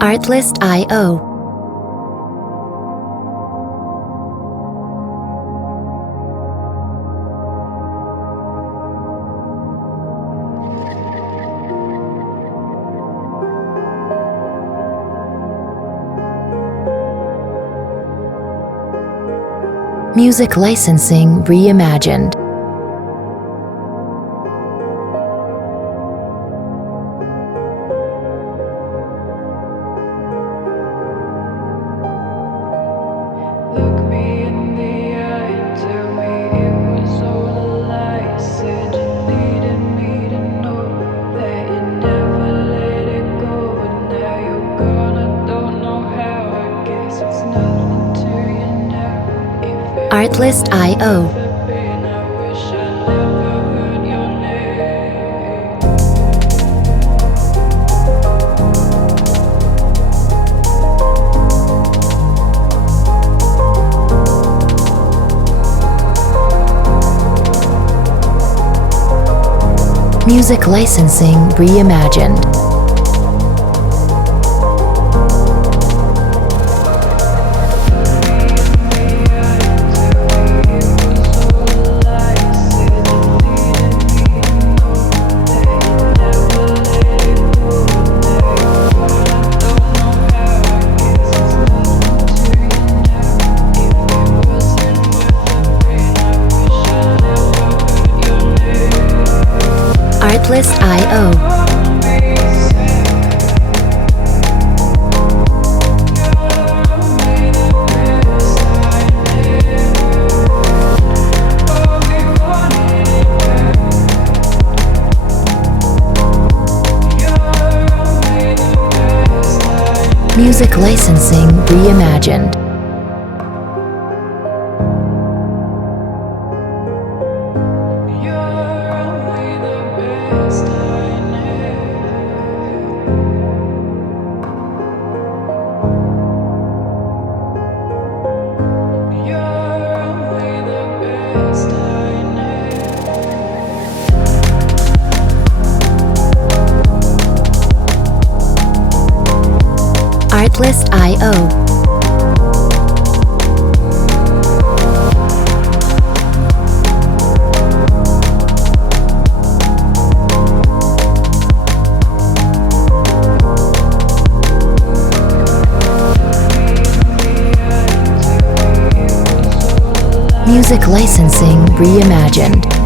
Artlist.io. Music licensing reimagined. Look me in the eye, tell me it was all a lie. Said you needed me to know that you never let it go. But now you're gone, I don't know how. I guess it's nothing to you now. If it Artlist.io. ever been, I wish I never heard your name. Music licensing reimagined. Artlist.io. Music licensing reimagined. Artlist.io. Music licensing reimagined.